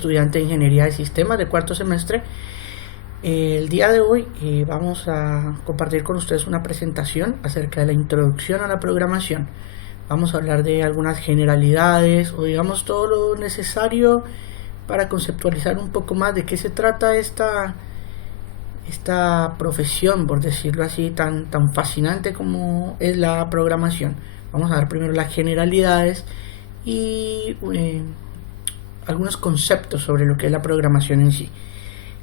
estudiante de Ingeniería de Sistemas de cuarto semestre. El día de hoy vamos a compartir con ustedes una presentación acerca de la introducción a la programación. Vamos a hablar de algunas generalidades o digamos todo lo necesario para conceptualizar un poco más de qué se trata esta profesión, por decirlo así, tan fascinante como es la programación. Vamos a ver primero las generalidades y algunos conceptos sobre lo que es la programación en sí.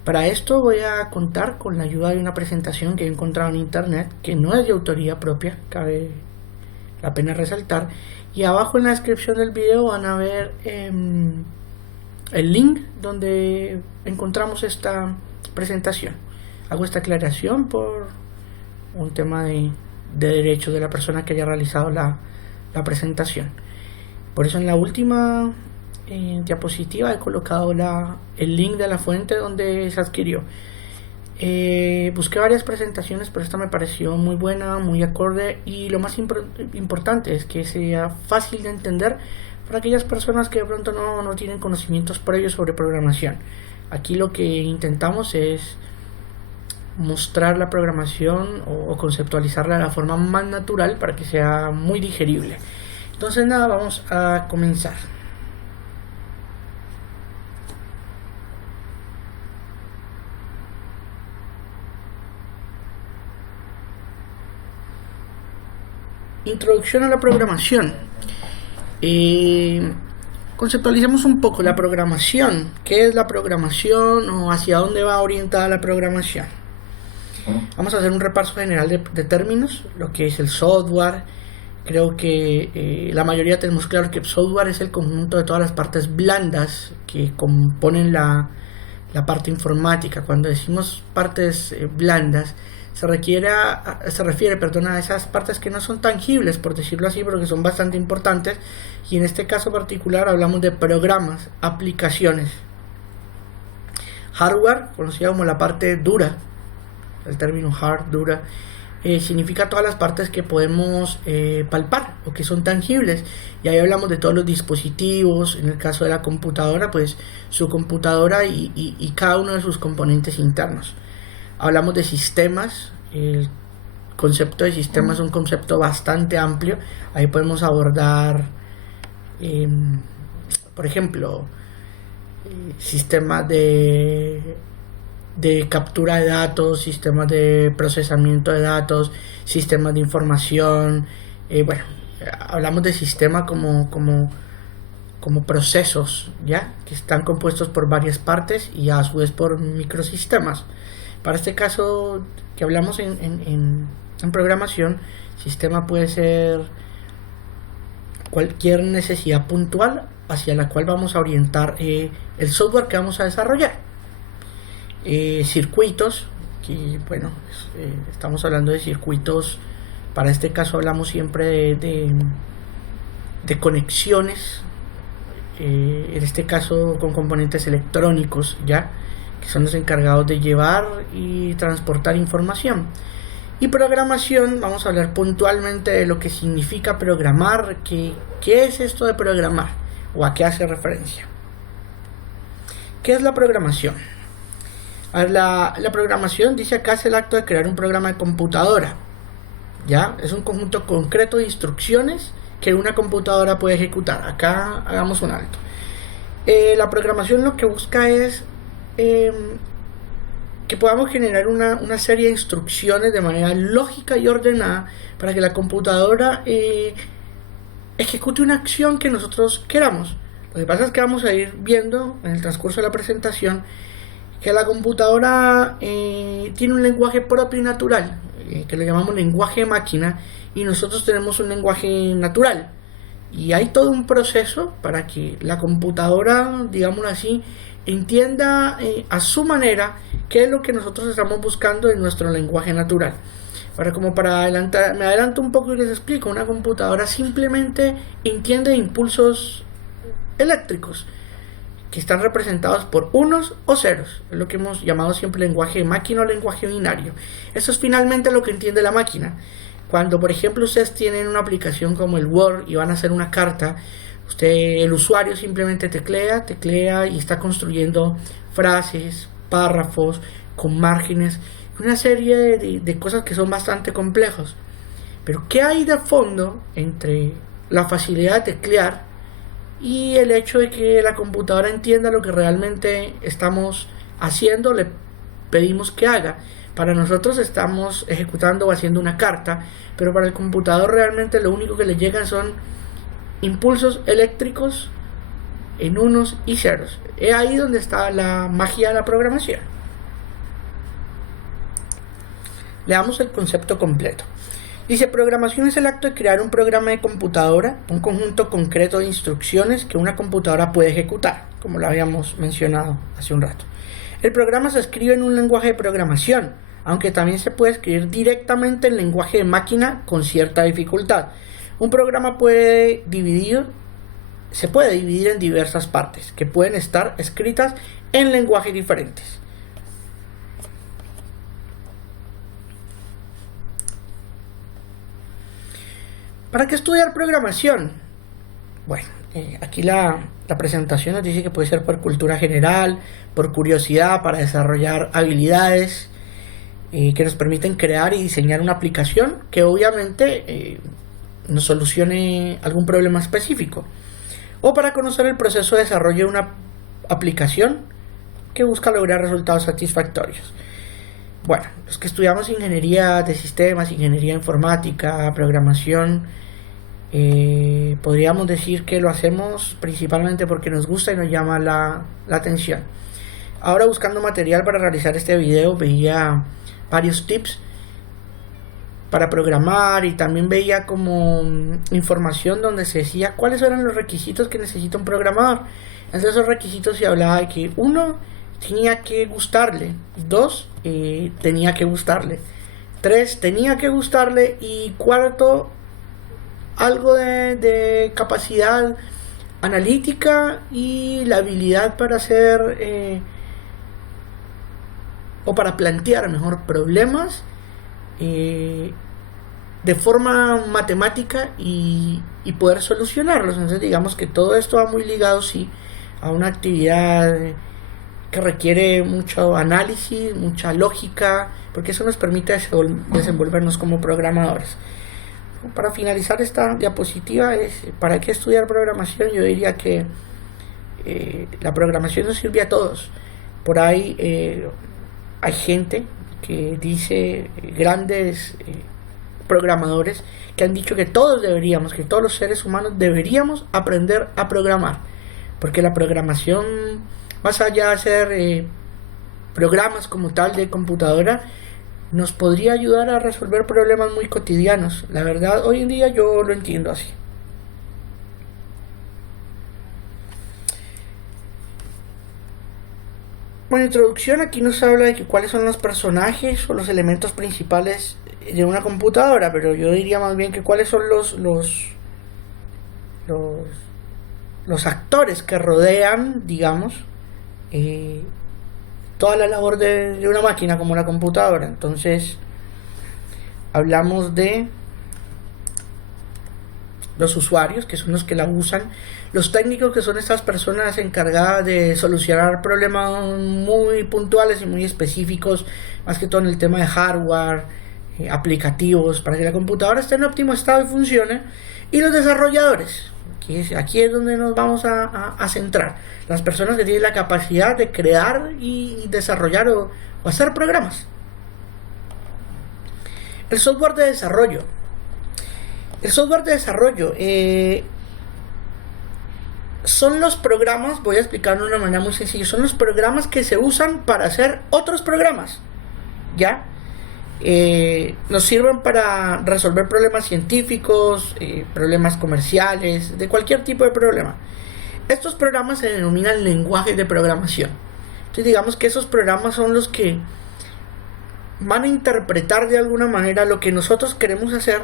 Para esto voy a contar con la ayuda de una presentación que he encontrado en internet, que no es de autoría propia, cabe la pena resaltar, y abajo en la descripción del video van a ver el link donde encontramos esta presentación. Hago esta aclaración por un tema de derechos de la persona que haya realizado la presentación. Por eso en la última diapositiva he colocado el link de la fuente donde se adquirió. Busqué varias presentaciones, pero esta me pareció muy buena, muy acorde, y lo más importante es que sea fácil de entender para aquellas personas que de pronto no tienen conocimientos previos sobre programación. Aquí lo que intentamos es mostrar la programación o conceptualizarla de la forma más natural para que sea muy digerible. Entonces nada, vamos a comenzar. Introducción a la programación. Conceptualicemos un poco la programación. ¿Qué es la programación o hacia dónde va orientada la programación? Vamos a hacer un repaso general de términos, lo que es el software. Creo que la mayoría tenemos claro que el software es el conjunto de todas las partes blandas que componen la parte informática. Cuando decimos partes blandas, se refiere a esas partes que no son tangibles, por decirlo así, pero que son bastante importantes. Y en este caso particular hablamos de programas, aplicaciones. Hardware, conocido como la parte dura, el término hard, dura, significa todas las partes que podemos palpar o que son tangibles, y ahí hablamos de todos los dispositivos. En el caso de la computadora, pues su computadora y cada uno de sus componentes internos. Hablamos de sistemas. El concepto de sistema es un concepto bastante amplio. Ahí podemos abordar por ejemplo sistemas de captura de datos, sistemas de procesamiento de datos, sistemas de información. Hablamos de sistema como procesos, ¿ya? Que están compuestos por varias partes y a su vez por microsistemas. Para este caso que hablamos en programación, sistema puede ser cualquier necesidad puntual hacia la cual vamos a orientar el software que vamos a desarrollar. Circuitos, que estamos hablando de circuitos. Para este caso hablamos siempre de conexiones, en este caso con componentes electrónicos, ya que son los encargados de llevar y transportar información. Y programación, vamos a hablar puntualmente de lo que significa programar, qué es esto de programar o a qué hace referencia. ¿Qué es la programación? A ver, la programación, dice acá, es el acto de crear un programa de computadora. ¿Ya? Es un conjunto concreto de instrucciones que una computadora puede ejecutar. Acá hagamos un alto. La programación lo que busca es que podamos generar una serie de instrucciones de manera lógica y ordenada para que la computadora ejecute una acción que nosotros queramos. Lo que pasa es que vamos a ir viendo en el transcurso de la presentación que la computadora tiene un lenguaje propio y natural, que le llamamos lenguaje máquina, y nosotros tenemos un lenguaje natural, y hay todo un proceso para que la computadora, digámoslo así, entienda a su manera qué es lo que nosotros estamos buscando en nuestro lenguaje natural. Ahora, como para adelantar, me adelanto un poco y les explico. Una computadora simplemente entiende impulsos eléctricos que están representados por unos o ceros. Es lo que hemos llamado siempre lenguaje de máquina o lenguaje binario. Eso es finalmente lo que entiende la máquina. Cuando, por ejemplo, ustedes tienen una aplicación como el Word y van a hacer una carta, El usuario simplemente teclea y está construyendo frases, párrafos, con márgenes, una serie de cosas que son bastante complejos. Pero ¿qué hay de fondo entre la facilidad de teclear y el hecho de que la computadora entienda lo que realmente estamos haciendo, le pedimos que haga? Para nosotros estamos ejecutando o haciendo una carta, pero para el computador realmente lo único que le llegan son impulsos eléctricos en unos y ceros. Es ahí donde está la magia de la programación. Leamos el concepto completo. Dice: programación es el acto de crear un programa de computadora, un conjunto concreto de instrucciones que una computadora puede ejecutar, como lo habíamos mencionado hace un rato. El programa se escribe en un lenguaje de programación, aunque también se puede escribir directamente en lenguaje de máquina con cierta dificultad. Un programa se puede dividir en diversas partes, que pueden estar escritas en lenguajes diferentes. ¿Para qué estudiar programación? Bueno, aquí la presentación nos dice que puede ser por cultura general, por curiosidad, para desarrollar habilidades que nos permiten crear y diseñar una aplicación que obviamente nos solucione algún problema específico, o para conocer el proceso de desarrollo de una aplicación que busca lograr resultados satisfactorios. Bueno, los que estudiamos ingeniería de sistemas, ingeniería informática, programación, podríamos decir que lo hacemos principalmente porque nos gusta y nos llama la atención. Ahora, buscando material para realizar este video, veía varios tips para programar y también veía como información donde se decía cuáles eran los requisitos que necesita un programador. Entre esos requisitos se hablaba de que 1, tenía que gustarle, 2, tenía que gustarle, 3, tenía que gustarle, y 4, algo de capacidad analítica y la habilidad para hacer o para plantear mejor problemas de forma matemática y poder solucionarlos. Entonces digamos que todo esto va muy ligado, sí, a una actividad que requiere mucho análisis, mucha lógica, porque eso nos permite desenvolvernos como programadores. Para finalizar esta diapositiva, ¿para qué estudiar programación? Yo diría que la programación nos sirve a todos. Por ahí hay gente que dice, grandes programadores, que han dicho que todos los seres humanos deberíamos aprender a programar, porque la programación, más allá de hacer programas como tal de computadora, nos podría ayudar a resolver problemas muy cotidianos. La verdad, hoy en día yo lo entiendo así. Bueno, introducción, aquí nos habla de que cuáles son los personajes o los elementos principales de una computadora, pero yo diría más bien que cuáles son los actores que rodean, digamos, toda la labor de una máquina como la computadora. Entonces hablamos de los usuarios, que son los que la usan, los técnicos, que son estas personas encargadas de solucionar problemas muy puntuales y muy específicos, más que todo en el tema de hardware, aplicativos, para que la computadora esté en óptimo estado y funcione, y los desarrolladores. Aquí es donde nos vamos a centrar, las personas que tienen la capacidad de crear y desarrollar o hacer programas. El software de desarrollo. El software de desarrollo son los programas, voy a explicarlo de una manera muy sencilla, son los programas que se usan para hacer otros programas, ¿ya? Nos sirven para resolver problemas científicos, problemas comerciales, de cualquier tipo de problema. Estos programas se denominan lenguajes de programación. Entonces digamos que esos programas son los que van a interpretar de alguna manera lo que nosotros queremos hacer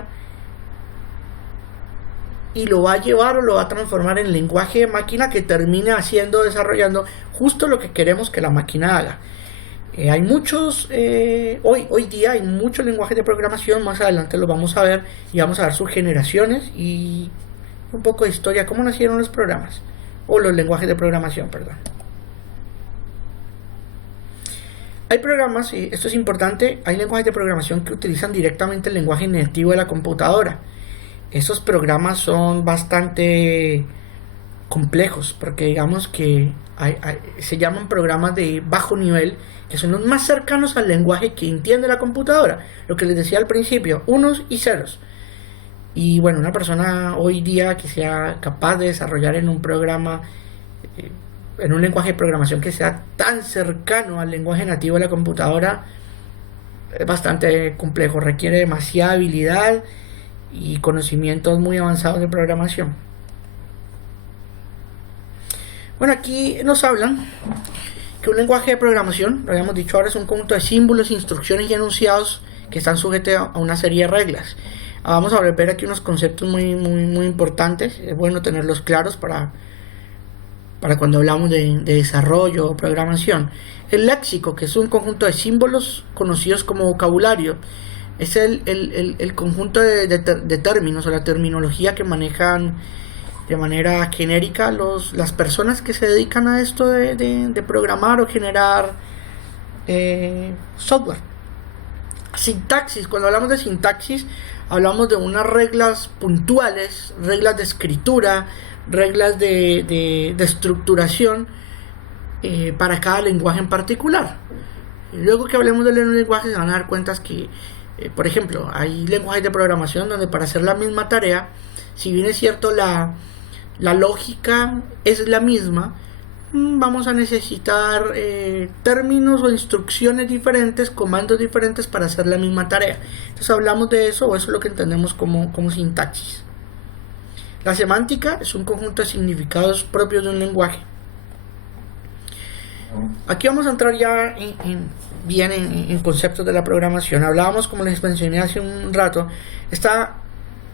y lo va a llevar o lo va a transformar en lenguaje de máquina que termine desarrollando justo lo que queremos que la máquina haga. Hay muchos, hoy día hay muchos lenguajes de programación, más adelante los vamos a ver y vamos a ver sus generaciones y un poco de historia, cómo nacieron los programas, o los lenguajes de programación, perdón. Hay programas, y esto es importante, hay lenguajes de programación que utilizan directamente el lenguaje nativo de la computadora. Esos programas son bastante complejos, porque digamos que se llaman programas de bajo nivel, que son los más cercanos al lenguaje que entiende la computadora. Lo que les decía al principio, unos y ceros. Y bueno, una persona hoy día que sea capaz de desarrollar en un programa, en un lenguaje de programación que sea tan cercano al lenguaje nativo de la computadora, es bastante complejo, requiere demasiada habilidad y conocimientos muy avanzados de programación. Bueno, aquí nos hablan que un lenguaje de programación, lo habíamos dicho ahora, es un conjunto de símbolos, instrucciones y enunciados que están sujetos a una serie de reglas. Vamos a ver aquí unos conceptos muy importantes. Es bueno tenerlos claros para cuando hablamos de desarrollo o programación. El léxico, que es un conjunto de símbolos conocidos como vocabulario, es el conjunto de términos o la terminología que manejan de manera genérica las personas que se dedican a esto de programar o generar software. Sintaxis, cuando hablamos de sintaxis, hablamos de unas reglas puntuales, reglas de escritura, reglas de estructuración para cada lenguaje en particular. Luego que hablemos de los lenguajes se van a dar cuenta que, por ejemplo, hay lenguajes de programación donde para hacer la misma tarea, si bien es cierto la lógica es la misma, vamos a necesitar términos o instrucciones diferentes, comandos diferentes para hacer la misma tarea. Entonces hablamos de eso, o eso es lo que entendemos como sintaxis. La semántica es un conjunto de significados propios de un lenguaje. Aquí vamos a entrar ya en conceptos de la programación. Hablábamos, como les mencioné hace un rato, está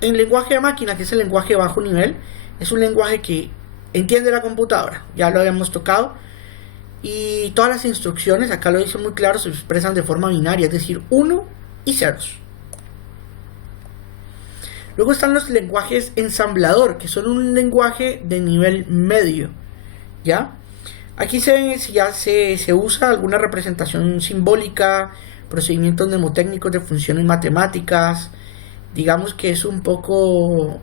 en lenguaje de máquina, que es el lenguaje de bajo nivel. Es un lenguaje que entiende la computadora, ya lo habíamos tocado, y todas las instrucciones, acá lo dice muy claro, se expresan de forma binaria, es decir, 1 y ceros. Luego están los lenguajes ensamblador, que son un lenguaje de nivel medio, ¿ya? Aquí ya se usa alguna representación simbólica, procedimientos mnemotécnicos de funciones matemáticas. Digamos que es un poco,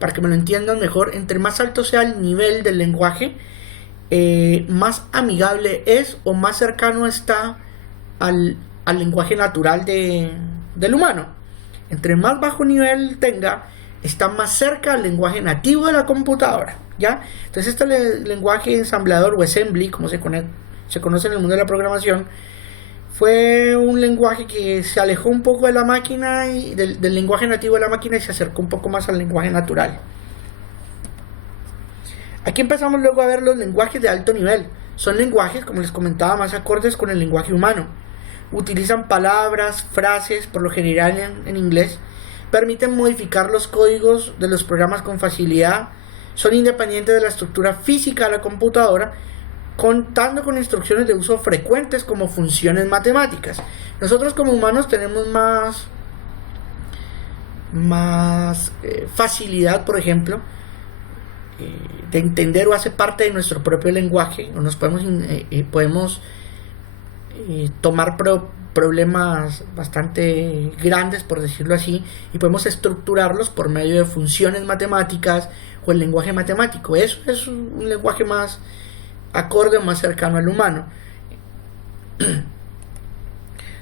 para que me lo entiendan mejor, entre más alto sea el nivel del lenguaje, más amigable es o más cercano está al lenguaje natural del humano. Entre más bajo nivel tenga, está más cerca al lenguaje nativo de la computadora, ¿ya? Entonces este lenguaje ensamblador o assembly, como se conoce en el mundo de la programación, fue un lenguaje que se alejó un poco de la máquina y del lenguaje nativo de la máquina y se acercó un poco más al lenguaje natural. Aquí empezamos luego a ver los lenguajes de alto nivel. Son lenguajes, como les comentaba, más acordes con el lenguaje humano. Utilizan palabras, frases, por lo general en inglés. Permiten modificar los códigos de los programas con facilidad. Son independientes de la estructura física de la computadora, contando con instrucciones de uso frecuentes como funciones matemáticas. Nosotros como humanos tenemos más facilidad, por ejemplo, de entender o hace parte de nuestro propio lenguaje, o nos podemos tomar problemas bastante grandes, por decirlo así, y podemos estructurarlos por medio de funciones matemáticas o el lenguaje matemático. Eso es un lenguaje más acorde o más cercano al humano.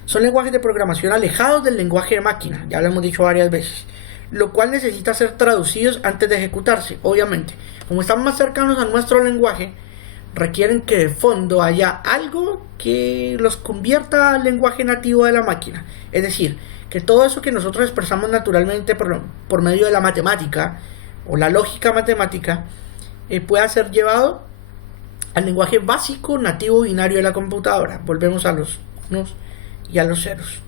Son lenguajes de programación alejados del lenguaje de máquina, ya lo hemos dicho varias veces, lo cual necesita ser traducidos antes de ejecutarse. Obviamente, como están más cercanos a nuestro lenguaje, requieren que de fondo haya algo que los convierta al lenguaje nativo de la máquina. Es decir, que todo eso que nosotros expresamos naturalmente por medio de la matemática o la lógica matemática pueda ser llevado al lenguaje básico nativo binario de la computadora. Volvemos a los unos y a los ceros.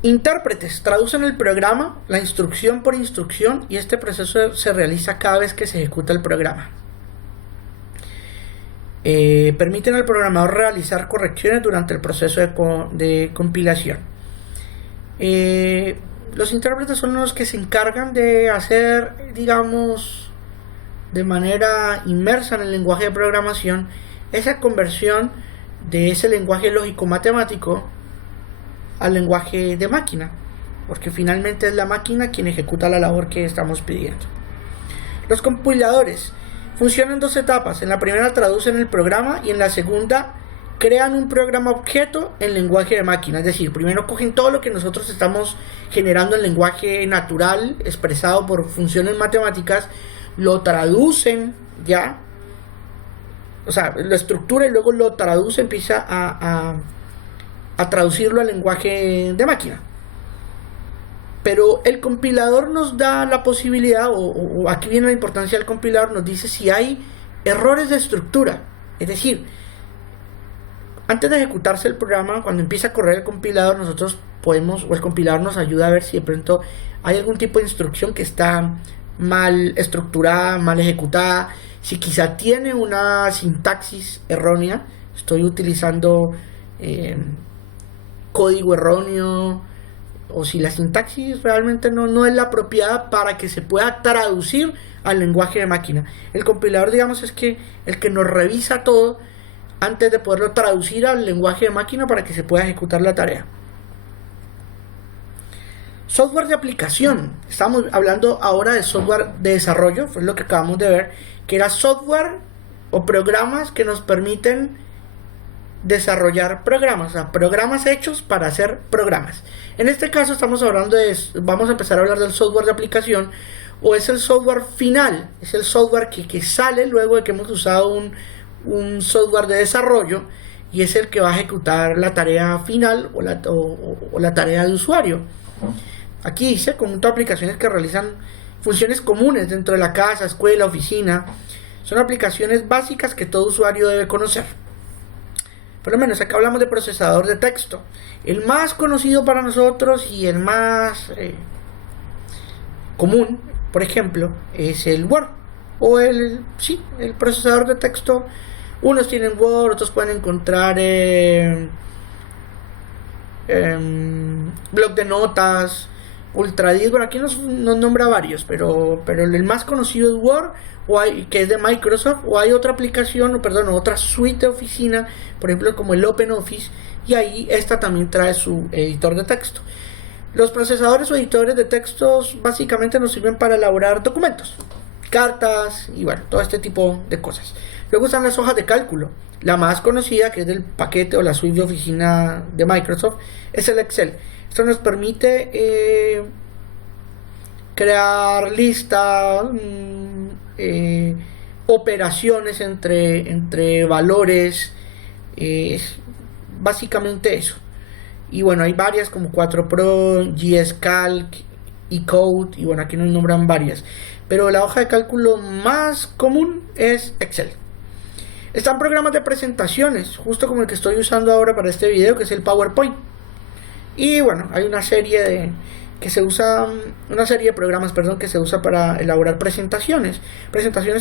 Intérpretes traducen el programa, la instrucción por instrucción, y este proceso se realiza cada vez que se ejecuta el programa. Permiten al programador realizar correcciones durante el proceso de compilación. Los intérpretes son los que se encargan de hacer, digamos, de manera inmersa en el lenguaje de programación, esa conversión de ese lenguaje lógico-matemático al lenguaje de máquina, porque finalmente es la máquina quien ejecuta la labor que estamos pidiendo. Los compiladores funcionan en dos etapas. En la primera traducen el programa y en la segunda crean un programa objeto en lenguaje de máquina. Es decir, primero cogen todo lo que nosotros estamos generando en lenguaje natural, expresado por funciones matemáticas, lo traducen ya, o sea, lo estructura y luego lo traduce, empieza a traducirlo al lenguaje de máquina. Pero el compilador nos da la posibilidad, o aquí viene la importancia del compilador, nos dice si hay errores de estructura. Es decir, antes de ejecutarse el programa, cuando empieza a correr el compilador, nosotros podemos, o el compilador nos ayuda a ver si de pronto hay algún tipo de instrucción que está mal estructurada, mal ejecutada, si quizá tiene una sintaxis errónea, estoy utilizando código erróneo, o si la sintaxis realmente no es la apropiada para que se pueda traducir al lenguaje de máquina. El compilador, digamos, es que el que nos revisa todo antes de poderlo traducir al lenguaje de máquina para que se pueda ejecutar la tarea. Software de aplicación. Estamos hablando ahora de software de desarrollo, fue lo que acabamos de ver, que era software o programas que nos permiten desarrollar programas, o sea, programas hechos para hacer programas. En este caso estamos hablando vamos a empezar a hablar del software de aplicación, o es el software final, es el software que sale luego de que hemos usado un software de desarrollo, y es el que va a ejecutar la tarea final o la tarea de usuario. Aquí dice conjunto de aplicaciones que realizan funciones comunes dentro de la casa, escuela, oficina. Son aplicaciones básicas que todo usuario debe conocer. Por lo menos acá hablamos de procesador de texto. El más conocido para nosotros y el más común, por ejemplo, es el Word. O el procesador de texto. Unos tienen Word, otros pueden encontrar blog de notas, Ultradisk. Bueno, aquí nos nombra varios, pero el más conocido es Word, que es de Microsoft, o hay otra aplicación, otra suite de oficina, por ejemplo como el OpenOffice, y ahí esta también trae su editor de texto. Los procesadores o editores de textos básicamente nos sirven para elaborar documentos, cartas y bueno, todo este tipo de cosas. Luego están las hojas de cálculo. La más conocida, que es del paquete o la suite de oficina de Microsoft, es el Excel. Esto nos permite crear listas, operaciones entre valores, básicamente eso. Y bueno, hay varias como 4Pro, GSCalc, eCode, y bueno, aquí nos nombran varias. Pero la hoja de cálculo más común es Excel. Están programas de presentaciones, justo como el que estoy usando ahora para este video, que es el PowerPoint. Y bueno, hay una serie de programas, que se usa para elaborar presentaciones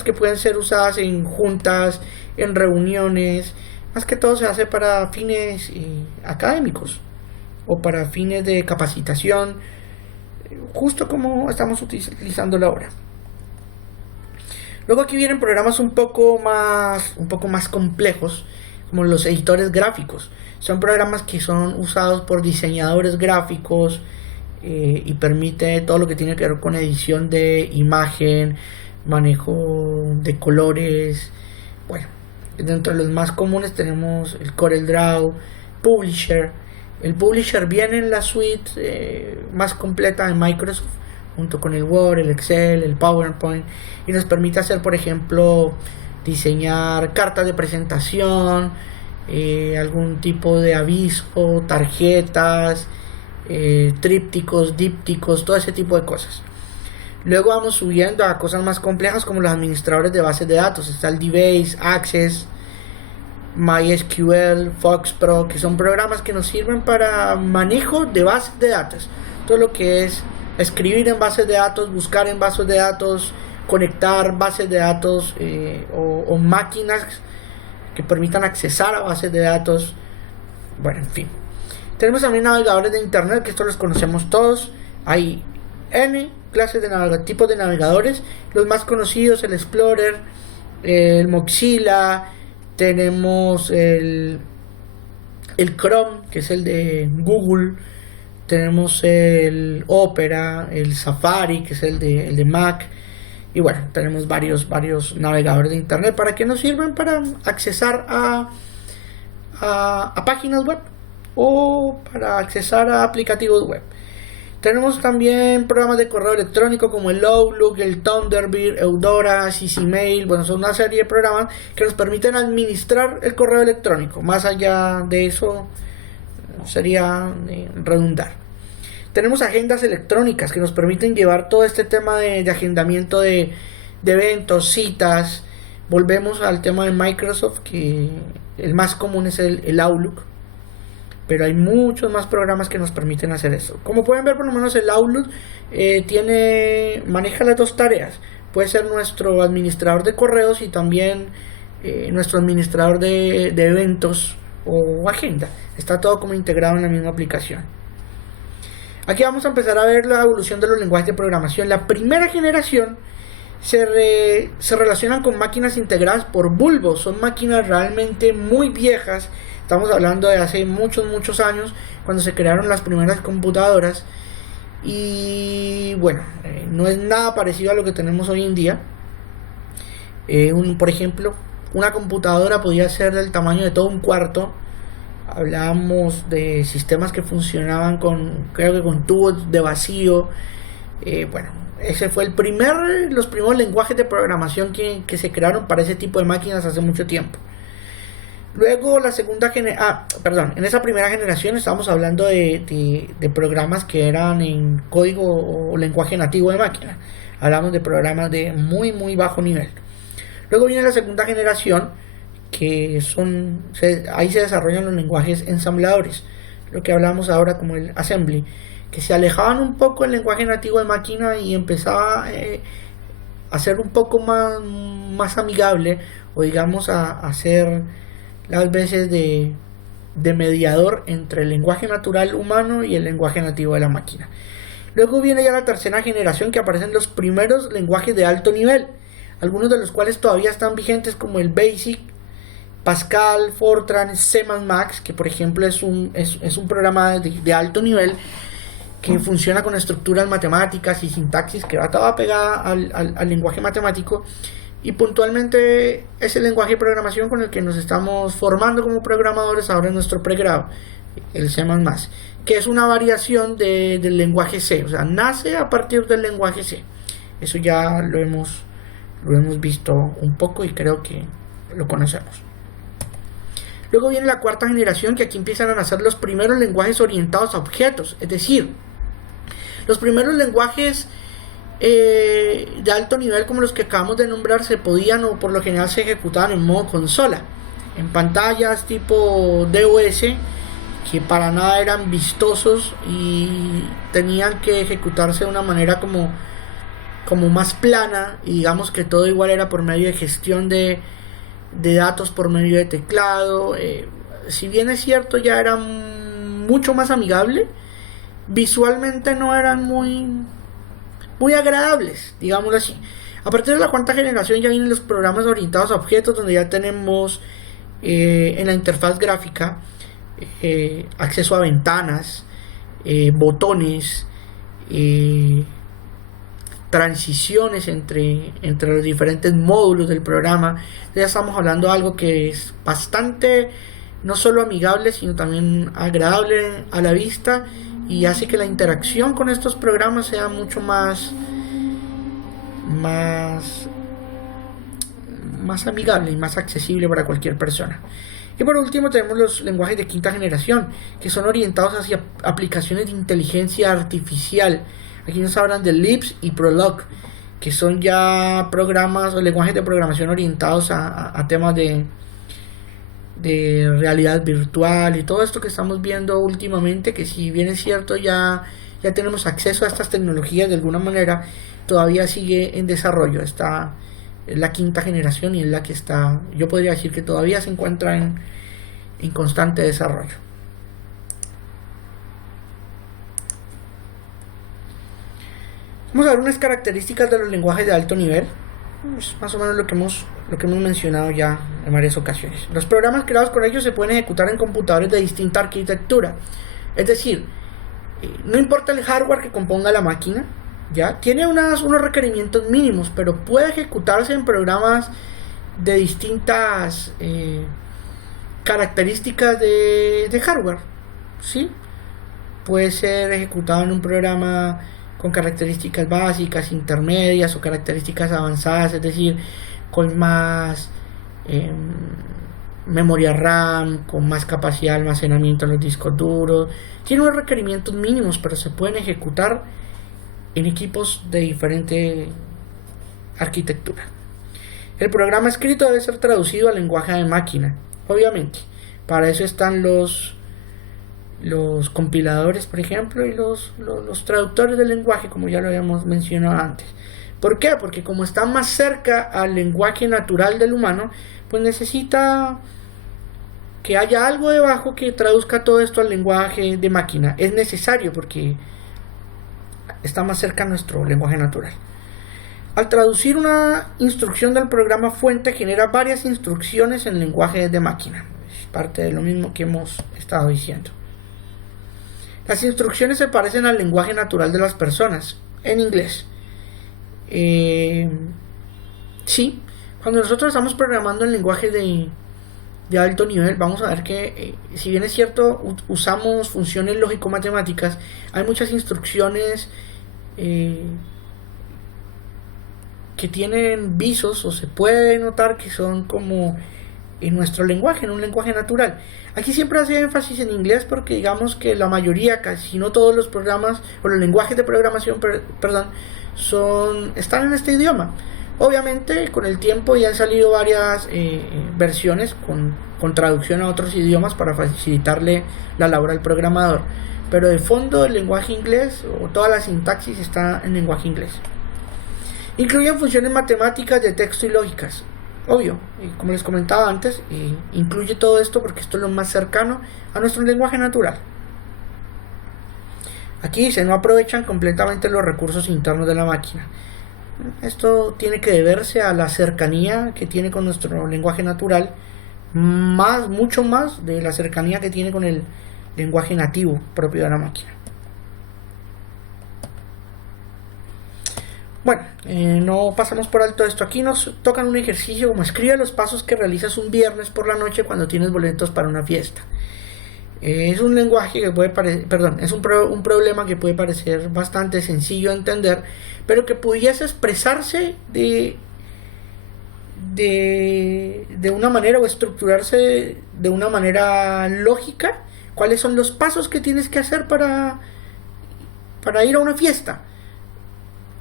que pueden ser usadas en juntas, en reuniones. Más que todo se hace para fines académicos o para fines de capacitación, justo como estamos utilizando ahora. Luego aquí vienen programas un poco más complejos, como los editores gráficos. Son programas que son usados por diseñadores gráficos y permite todo lo que tiene que ver con edición de imagen, manejo de colores. Bueno, dentro de los más comunes tenemos el CorelDRAW, Publisher. El Publisher viene en la suite más completa de Microsoft, junto con el Word, el Excel, el PowerPoint, y nos permite hacer, por ejemplo, diseñar cartas de presentación, algún tipo de aviso, tarjetas, trípticos, dípticos, todo ese tipo de cosas. Luego vamos subiendo a cosas más complejas como los administradores de bases de datos. Está el DBase, Access, MySQL, FoxPro, que son programas que nos sirven para manejo de bases de datos. Todo lo que es escribir en bases de datos, buscar en bases de datos, conectar bases de datos o máquinas que permitan accesar a bases de datos. Bueno, en fin. Tenemos también navegadores de internet, que estos los conocemos todos. Hay N clases de tipos de navegadores, los más conocidos, el Explorer, el Mozilla, tenemos el Chrome, que es el de Google, tenemos el Opera, el Safari, que es el de Mac, y bueno, tenemos varios navegadores de internet. ¿Para qué nos sirven? Para accesar a páginas web o para accesar a aplicativos web. Tenemos también programas de correo electrónico como el Outlook, el Thunderbird, Eudora, CCmail. Bueno, son una serie de programas que nos permiten administrar el correo electrónico. Más allá de eso sería redundar. Tenemos agendas electrónicas que nos permiten llevar todo este tema de agendamiento de eventos, citas. Volvemos al tema de Microsoft, que el más común es el Outlook, pero hay muchos más programas que nos permiten hacer eso. Como pueden ver, por lo menos el Outlook maneja las dos tareas. Puede ser nuestro administrador de correos y también nuestro administrador de eventos o agenda. Está todo como integrado en la misma aplicación. Aquí vamos a empezar a ver la evolución de los lenguajes de programación. La primera generación se relacionan con máquinas integradas por bulbos. Son máquinas realmente muy viejas. Estamos hablando de hace muchos años, cuando se crearon las primeras computadoras. Y bueno, no es nada parecido a lo que tenemos hoy en día. Por ejemplo, una computadora podía ser del tamaño de todo un cuarto. Hablábamos de sistemas que funcionaban creo que con tubos de vacío. Bueno, ese fue los primeros lenguajes de programación que se crearon para ese tipo de máquinas hace mucho tiempo. Luego en esa primera generación estábamos hablando de programas que eran en código o lenguaje nativo de máquina. Hablamos de programas de muy bajo nivel. Luego viene la segunda generación, que ahí se desarrollan los lenguajes ensambladores, lo que hablamos ahora como el assembly, que se alejaban un poco del lenguaje nativo de máquina y empezaba a ser un poco más amigable, o digamos a ser las veces de mediador entre el lenguaje natural humano y el lenguaje nativo de la máquina. Luego viene ya la tercera generación, que aparecen los primeros lenguajes de alto nivel, algunos de los cuales todavía están vigentes, como el BASIC, Pascal, Fortran, C++, que por ejemplo es un programa de alto nivel que funciona con estructuras matemáticas y sintaxis que va toda pegada al lenguaje matemático. Y puntualmente es el lenguaje de programación con el que nos estamos formando como programadores ahora en nuestro pregrado, el C++, que es una variación del lenguaje C, o sea, nace a partir del lenguaje C. Eso ya lo hemos visto un poco y creo que lo conocemos. Luego viene la cuarta generación, que aquí empiezan a nacer los primeros lenguajes orientados a objetos, es decir, los primeros lenguajes de alto nivel como los que acabamos de nombrar se podían, o por lo general se ejecutaban en modo consola, en pantallas tipo DOS, que para nada eran vistosos y tenían que ejecutarse de una manera como más plana, y digamos que todo igual era por medio de gestión de datos por medio de teclado. Si bien es cierto, ya era mucho más amigable, visualmente no eran muy agradables, digámoslo así. A partir de la cuarta generación ya vienen los programas orientados a objetos, donde ya tenemos en la interfaz gráfica acceso a ventanas, botones, transiciones entre los diferentes módulos del programa. Ya estamos hablando de algo que es bastante, no solo amigable, sino también agradable a la vista, y hace que la interacción con estos programas sea mucho más amigable y más accesible para cualquier persona. Y por último tenemos los lenguajes de quinta generación, que son orientados hacia aplicaciones de inteligencia artificial. Aquí nos hablan de Lisp y Prolog, que son ya programas o lenguajes de programación orientados a temas de realidad virtual y todo esto que estamos viendo últimamente, que si bien es cierto ya tenemos acceso a estas tecnologías de alguna manera, todavía sigue en desarrollo. Está la quinta generación y es la que está, yo podría decir que todavía se encuentra en constante desarrollo. Vamos a ver unas características de los lenguajes de alto nivel. Es más o menos lo que hemos mencionado ya en varias ocasiones. Los programas creados con ellos se pueden ejecutar en computadores de distinta arquitectura. Es decir, no importa el hardware que componga la máquina, ya tiene unos requerimientos mínimos, pero puede ejecutarse en programas de distintas características de hardware, ¿sí? Puede ser ejecutado en un programa con características básicas, intermedias o características avanzadas, es decir, con más memoria RAM, con más capacidad de almacenamiento en los discos duros. Tiene unos requerimientos mínimos, pero se pueden ejecutar en equipos de diferente arquitectura. El programa escrito debe ser traducido al lenguaje de máquina, obviamente. Para eso están los compiladores, por ejemplo, y los traductores del lenguaje, como ya lo habíamos mencionado antes. ¿Por qué? Porque como está más cerca al lenguaje natural del humano, pues necesita que haya algo debajo que traduzca todo esto al lenguaje de máquina. Es necesario porque está más cerca a nuestro lenguaje natural. Al traducir una instrucción del programa fuente, genera varias instrucciones en lenguaje de máquina. Es parte de lo mismo que hemos estado diciendo. Las instrucciones se parecen al lenguaje natural de las personas, en inglés. Sí, cuando nosotros estamos programando en lenguaje de alto nivel, vamos a ver que si bien es cierto, usamos funciones lógico-matemáticas, hay muchas instrucciones que tienen visos, o se puede notar que son como en nuestro lenguaje, en un lenguaje natural. Aquí siempre hace énfasis en inglés porque digamos que la mayoría, casi no todos los programas o los lenguajes de programación, están en este idioma. Obviamente con el tiempo ya han salido varias versiones con traducción a otros idiomas para facilitarle la labor al programador, pero de fondo el lenguaje inglés o toda la sintaxis está en lenguaje inglés. Incluyen funciones matemáticas de texto y lógicas. Obvio, como les comentaba antes, incluye todo esto porque esto es lo más cercano a nuestro lenguaje natural. Aquí se no aprovechan completamente los recursos internos de la máquina. Esto tiene que deberse a la cercanía que tiene con nuestro lenguaje natural, mucho más de la cercanía que tiene con el lenguaje nativo propio de la máquina. Bueno, no pasamos por alto esto. Aquí nos tocan un ejercicio como escribe los pasos que realizas un viernes por la noche cuando tienes boletos para una fiesta. Es un lenguaje que puede es un problema que puede parecer bastante sencillo de entender, pero que pudiese expresarse de una manera o estructurarse de una manera lógica. ¿Cuáles son los pasos que tienes que hacer para ir a una fiesta?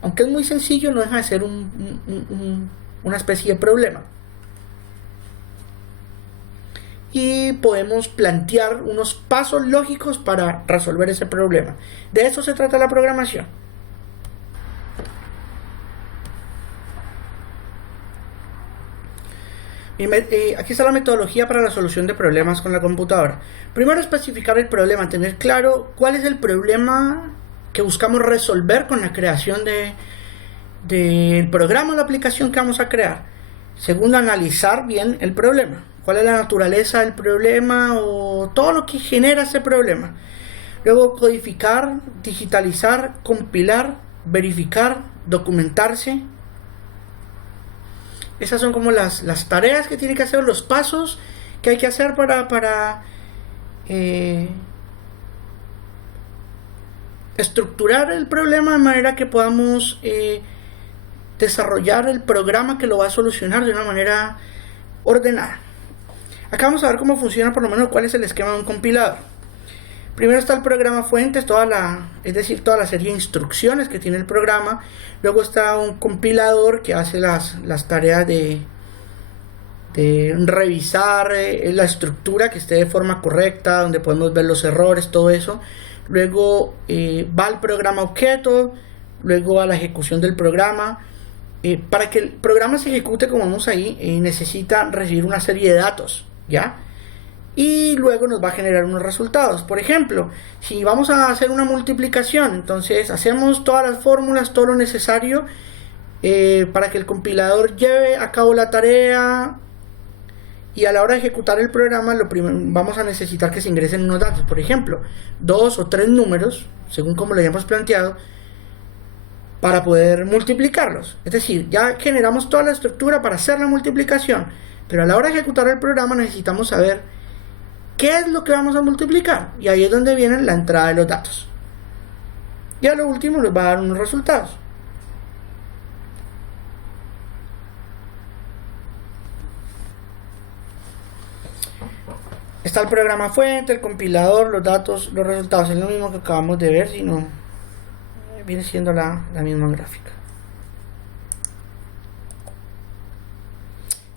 Aunque es muy sencillo, no deja de ser una especie de problema. Y podemos plantear unos pasos lógicos para resolver ese problema. De eso se trata la programación. Aquí está la metodología para la solución de problemas con la computadora. Primero, especificar el problema, tener claro cuál es el problema que buscamos resolver con la creación del programa o la aplicación que vamos a crear. Segundo, analizar bien el problema. ¿Cuál es la naturaleza del problema o todo lo que genera ese problema? Luego, codificar, digitalizar, compilar, verificar, documentarse. Esas son como las tareas que tiene que hacer, los pasos que hay que hacer para estructurar el problema de manera que podamos desarrollar el programa que lo va a solucionar de una manera ordenada. Acá vamos a ver cómo funciona, por lo menos cuál es el esquema de un compilador. Primero está el programa fuentes, es decir, toda la serie de instrucciones que tiene el programa. Luego está un compilador que hace las tareas de revisar la estructura que esté de forma correcta, donde podemos ver los errores, todo eso. Luego va al programa objeto, luego a la ejecución del programa. Para que el programa se ejecute como vamos ahí, necesita recibir una serie de datos, ¿ya? y luego nos va a generar unos resultados. Por ejemplo, si vamos a hacer una multiplicación, entonces hacemos todas las fórmulas, todo lo necesario para que el compilador lleve a cabo la tarea, y a la hora de ejecutar el programa vamos a necesitar que se ingresen unos datos, por ejemplo 2 o 3 números según como lo hayamos planteado, para poder multiplicarlos. Es decir, ya generamos toda la estructura para hacer la multiplicación, pero a la hora de ejecutar el programa necesitamos saber qué es lo que vamos a multiplicar, y ahí es donde viene la entrada de los datos, y a lo último nos va a dar unos resultados. Está el programa fuente, el compilador, los datos, los resultados. Es lo mismo que acabamos de ver, sino viene siendo la misma gráfica.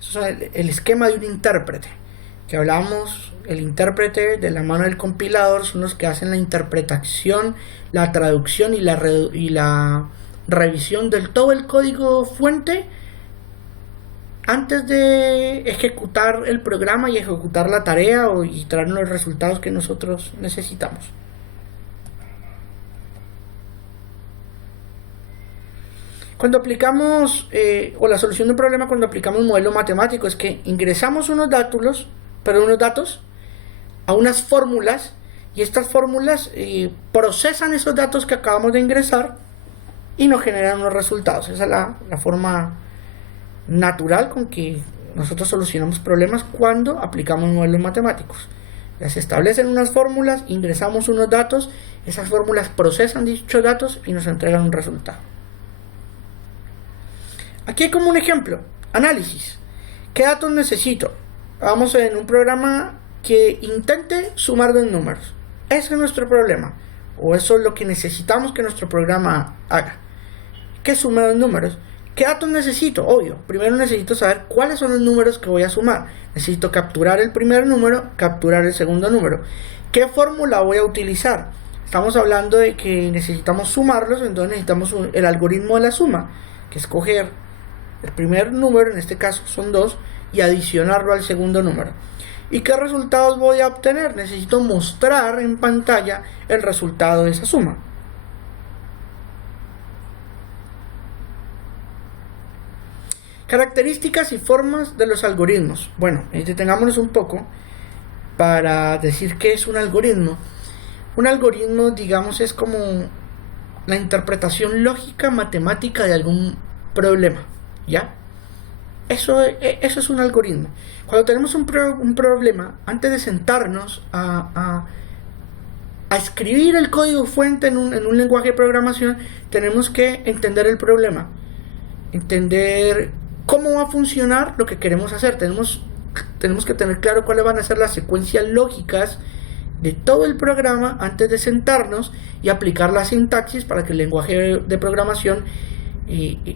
Eso es el esquema de un intérprete que hablamos. El intérprete de la mano del compilador son los que hacen la interpretación, la traducción y la revisión del todo el código fuente antes de ejecutar el programa y ejecutar la tarea y traernos los resultados que nosotros necesitamos. Cuando aplicamos, o la solución de un problema cuando aplicamos un modelo matemático, es que ingresamos unos datos a unas fórmulas, y estas fórmulas procesan esos datos que acabamos de ingresar y nos generan unos resultados. Esa es la forma natural con que nosotros solucionamos problemas cuando aplicamos modelos matemáticos. Ya se establecen unas fórmulas, ingresamos unos datos, esas fórmulas procesan dichos datos y nos entregan un resultado. Aquí hay como un ejemplo: análisis. ¿Qué datos necesito? Vamos en un programa que intente sumar dos números. Ese es nuestro problema, o eso es lo que necesitamos que nuestro programa haga, que sume dos números. ¿Qué datos necesito? Obvio, primero necesito saber cuáles son los números que voy a sumar. Necesito capturar el primer número, capturar el segundo número. ¿Qué fórmula voy a utilizar? Estamos hablando de que necesitamos sumarlos, entonces necesitamos el algoritmo de la suma, que es coger el primer número, en este caso son 2, y adicionarlo al segundo número. ¿Y qué resultados voy a obtener? Necesito mostrar en pantalla el resultado de esa suma. Características y formas de los algoritmos. Bueno, detengámonos un poco para decir qué es un algoritmo. Un algoritmo, digamos, es como la interpretación lógica matemática de algún problema, ¿ya? Eso es un algoritmo. Cuando tenemos un problema, antes de sentarnos a escribir el código fuente en un lenguaje de programación, tenemos que entender el problema, entender cómo va a funcionar lo que queremos hacer. Tenemos que tener claro cuáles van a ser las secuencias lógicas de todo el programa antes de sentarnos y aplicar la sintaxis para que el lenguaje de programación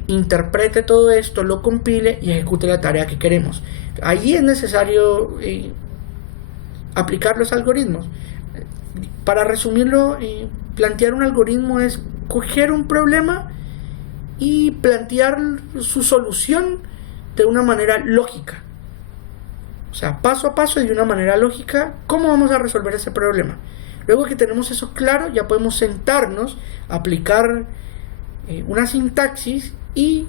interprete todo esto, lo compile y ejecute la tarea que queremos. Allí es necesario aplicar los algoritmos. Para resumirlo, plantear un algoritmo es coger un problema y plantear su solución de una manera lógica, o sea, paso a paso y de una manera lógica, cómo vamos a resolver ese problema. Luego que tenemos eso claro, ya podemos sentarnos, aplicar una sintaxis, y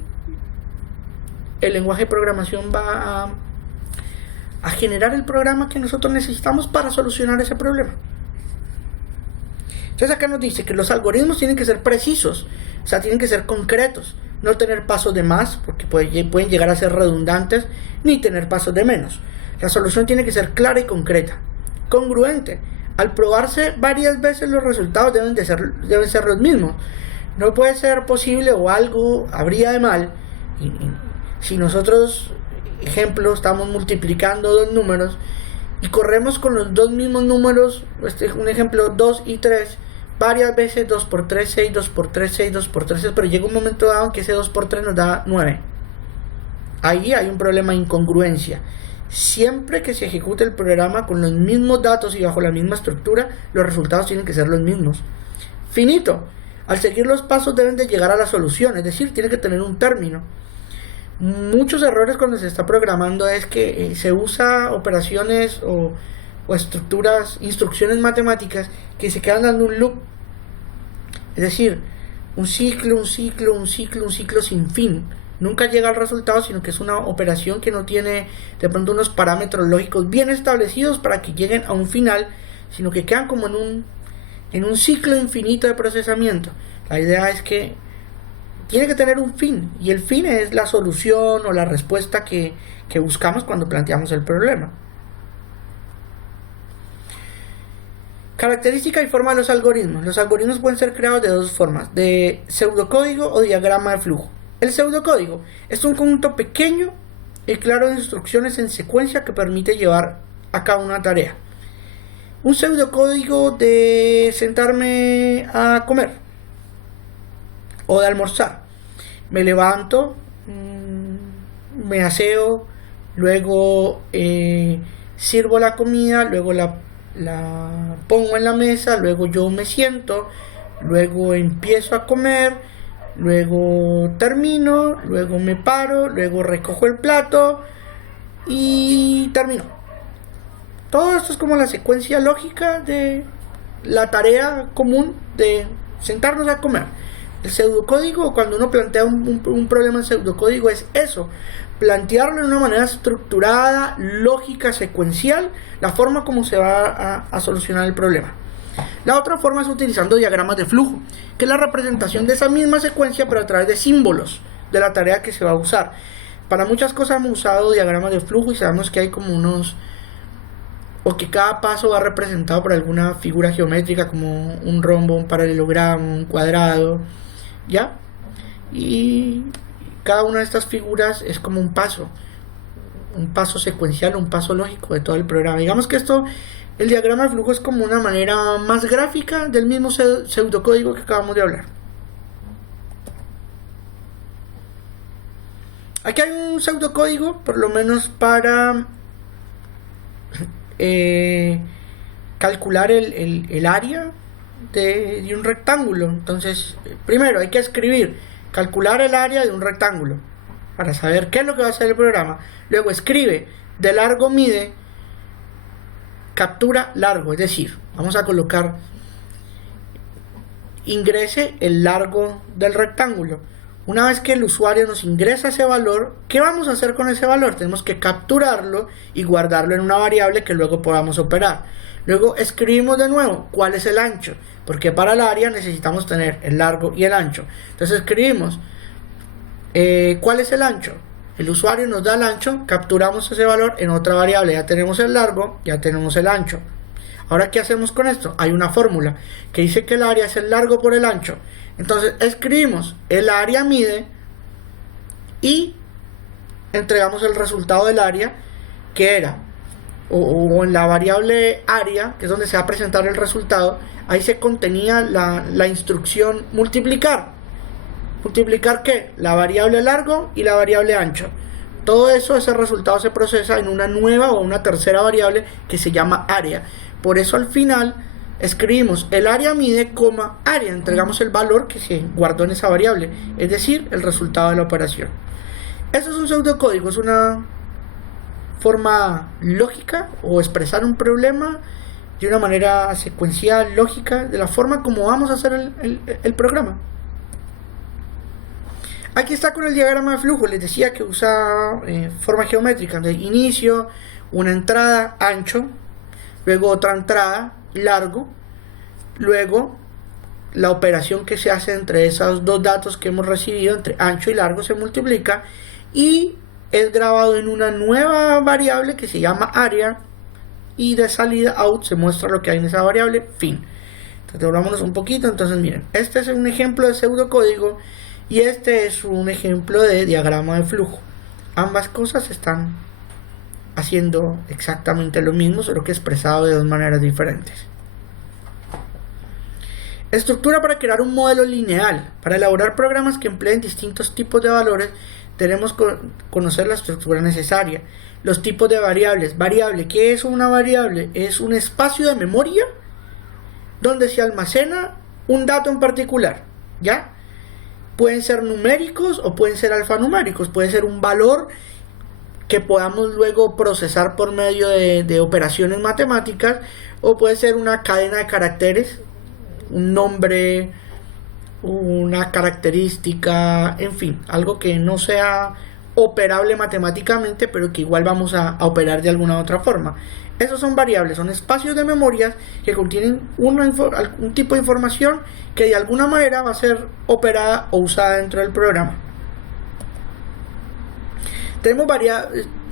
el lenguaje de programación va a generar el programa que nosotros necesitamos para solucionar ese problema. Entonces acá nos dice que los algoritmos tienen que ser precisos, o sea, tienen que ser concretos, no tener pasos de más, porque pueden llegar a ser redundantes, ni tener pasos de menos. La solución tiene que ser clara y concreta, congruente. Al probarse varias veces, los resultados deben ser los mismos. No puede ser posible, o algo habría de mal, si nosotros, ejemplo, estamos multiplicando dos números y corremos con los dos mismos números, un ejemplo 2 y 3, varias veces, 2 por 3, 6, 2 por 3, 6, 2 por 3, 6, pero llega un momento dado en que ese 2 por 3 nos da 9. Ahí hay un problema de incongruencia. Siempre que se ejecute el programa con los mismos datos y bajo la misma estructura, los resultados tienen que ser los mismos. Finito. Al seguir los pasos deben de llegar a la solución, es decir, tiene que tener un término. Muchos errores cuando se está programando es que se usa operaciones o o estructuras, instrucciones matemáticas que se quedan dando un loop. Es decir, un ciclo, un ciclo, un ciclo, un ciclo sin fin. Nunca llega al resultado, sino que es una operación que no tiene de pronto unos parámetros lógicos bien establecidos para que lleguen a un final, sino que quedan como en un ciclo infinito de procesamiento. La idea es que tiene que tener un fin, y el fin es la solución o la respuesta que buscamos cuando planteamos el problema. Característica y forma de los algoritmos. Los algoritmos pueden ser creados de dos formas: de pseudocódigo o diagrama de flujo. El pseudocódigo es un conjunto pequeño y claro de instrucciones en secuencia que permite llevar a cabo una tarea. Un pseudocódigo de sentarme a comer o de almorzar. Me levanto, me aseo, luego sirvo la comida, luego la pongo en la mesa, luego yo me siento, luego empiezo a comer, luego termino, luego me paro, luego recojo el plato y termino. Todo esto es como la secuencia lógica de la tarea común de sentarnos a comer. El pseudocódigo, cuando uno plantea un problema en pseudocódigo, es eso: plantearlo de una manera estructurada, lógica, secuencial, la forma como se va a solucionar el problema. La otra forma es utilizando diagramas de flujo, que es la representación de esa misma secuencia, pero a través de símbolos de la tarea que se va a usar. Para muchas cosas hemos usado diagramas de flujo y sabemos que hay como unos, o que cada paso va representado por alguna figura geométrica, como un rombo, un paralelogramo, un cuadrado, ¿ya? Y cada una de estas figuras es como un paso secuencial, un paso lógico de todo el programa. Digamos que el diagrama de flujo es como una manera más gráfica del mismo pseudocódigo que acabamos de hablar. Aquí hay un pseudocódigo, por lo menos para calcular el área de un rectángulo. Entonces, primero hay que calcular el área de un rectángulo para saber qué es lo que va a hacer el programa. Luego escribe de largo mide, captura largo, es decir, vamos a colocar ingrese el largo del rectángulo. Una vez que el usuario nos ingresa ese valor, ¿qué vamos a hacer con ese valor? Tenemos que capturarlo y guardarlo en una variable que luego podamos operar. Luego escribimos de nuevo cuál es el ancho, porque para el área necesitamos tener el largo y el ancho. Entonces escribimos cuál es el ancho. El usuario nos da el ancho, capturamos ese valor en otra variable. Ya tenemos el largo, ya tenemos el ancho. Ahora, ¿qué hacemos con esto? Hay una fórmula que dice que el área es el largo por el ancho. Entonces escribimos el área mide y entregamos el resultado del área, que era, o en la variable área, que es donde se va a presentar el resultado, ahí se contenía la instrucción multiplicar. ¿Multiplicar qué? La variable largo y la variable ancho. Todo eso, ese resultado se procesa en una nueva o una tercera variable que se llama área. Por eso al final escribimos el área mide, área, entregamos el valor que se guardó en esa variable, es decir, el resultado de la operación. Eso es un pseudocódigo, es una forma lógica o expresar un problema de una manera secuencial, lógica, de la forma como vamos a hacer el programa. Aquí está con el diagrama de flujo. Les decía que usa forma geométrica de inicio, una entrada, ancho, luego otra entrada, largo, luego la operación que se hace entre esos dos datos que hemos recibido, entre ancho y largo, se multiplica y es grabado en una nueva variable que se llama área, y de salida out se muestra lo que hay en esa variable, fin. Entonces volvámonos un poquito. Entonces miren, este es un ejemplo de pseudocódigo y este es un ejemplo de diagrama de flujo. Ambas cosas están haciendo exactamente lo mismo, solo que expresado de dos maneras diferentes. Estructura para crear un modelo lineal. Para elaborar programas que empleen distintos tipos de valores, tenemos que conocer la estructura necesaria. Los tipos de variables. Variable, ¿qué es una variable? Es un espacio de memoria donde se almacena un dato en particular, ¿ya? Pueden ser numéricos o pueden ser alfanuméricos. Puede ser un valor que podamos luego procesar por medio de operaciones matemáticas, o puede ser una cadena de caracteres, un nombre, una característica, en fin, algo que no sea operable matemáticamente, pero que igual vamos a operar de alguna otra forma. Esos son variables, son espacios de memorias que contienen un tipo de información que de alguna manera va a ser operada o usada dentro del programa. Tenemos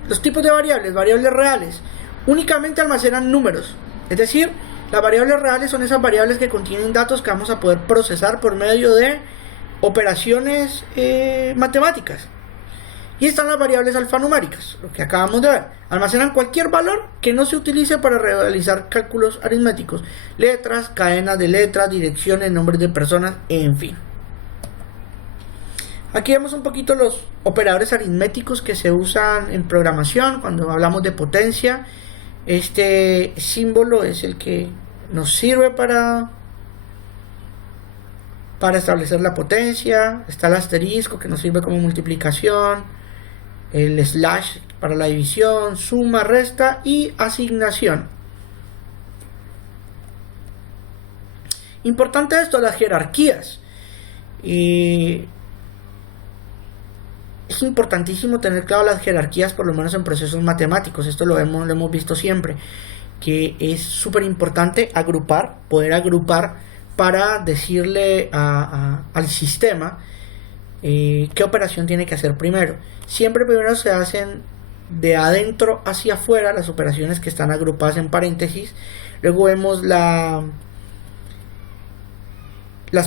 los tipos de variables reales, únicamente almacenan números, es decir, las variables reales son esas variables que contienen datos que vamos a poder procesar por medio de operaciones matemáticas. Y están las variables alfanuméricas, lo que acabamos de ver. Almacenan cualquier valor que no se utilice para realizar cálculos aritméticos. Letras, cadenas de letras, direcciones, nombres de personas, en fin. Aquí vemos un poquito los operadores aritméticos que se usan en programación cuando hablamos de potencia. Este símbolo es el que nos sirve para establecer la potencia. Está el asterisco que nos sirve como multiplicación. El slash para la división, suma, resta y asignación. Importante esto, las jerarquías. Es importantísimo tener claro las jerarquías, por lo menos en procesos matemáticos. Esto lo hemos visto siempre, que es súper importante agrupar, poder agrupar para decirle al sistema qué operación tiene que hacer primero. Siempre primero se hacen de adentro hacia afuera las operaciones que están agrupadas en paréntesis. Luego vemos las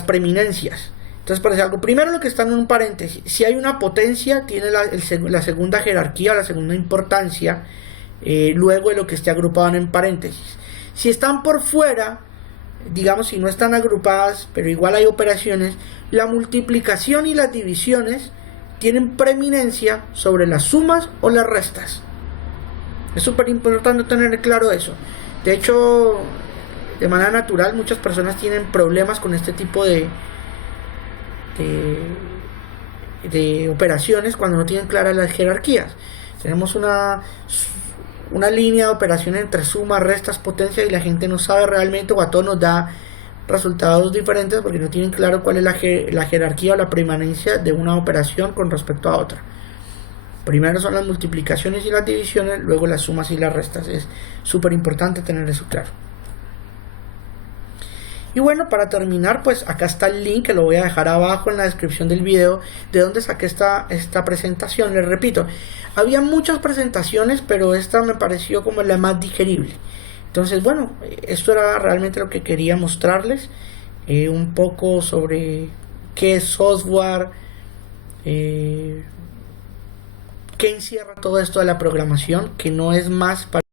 preeminencias. Entonces, por decir algo, primero lo que está en un paréntesis, si hay una potencia, tiene la segunda jerarquía, la segunda importancia, luego de lo que esté agrupado en paréntesis. Si están por fuera, digamos, si no están agrupadas, pero igual hay operaciones, la multiplicación y las divisiones tienen preeminencia sobre las sumas o las restas. Es súper importante tener claro eso. De hecho, de manera natural, muchas personas tienen problemas con este tipo de operaciones cuando no tienen claras las jerarquías. Tenemos una línea de operación entre sumas, restas, potencia, y la gente no sabe realmente, o a todos nos da resultados diferentes porque no tienen claro cuál es la jerarquía o la preeminencia de una operación con respecto a otra. Primero son las multiplicaciones y las divisiones, luego las sumas y las restas. Es súper importante tener eso claro. Y bueno, para terminar, pues acá está el link que lo voy a dejar abajo en la descripción del video, de donde saqué esta presentación. Les repito, había muchas presentaciones, pero esta me pareció como la más digerible. Entonces, bueno, esto era realmente lo que quería mostrarles, un poco sobre qué es software, qué encierra todo esto de la programación, que no es más para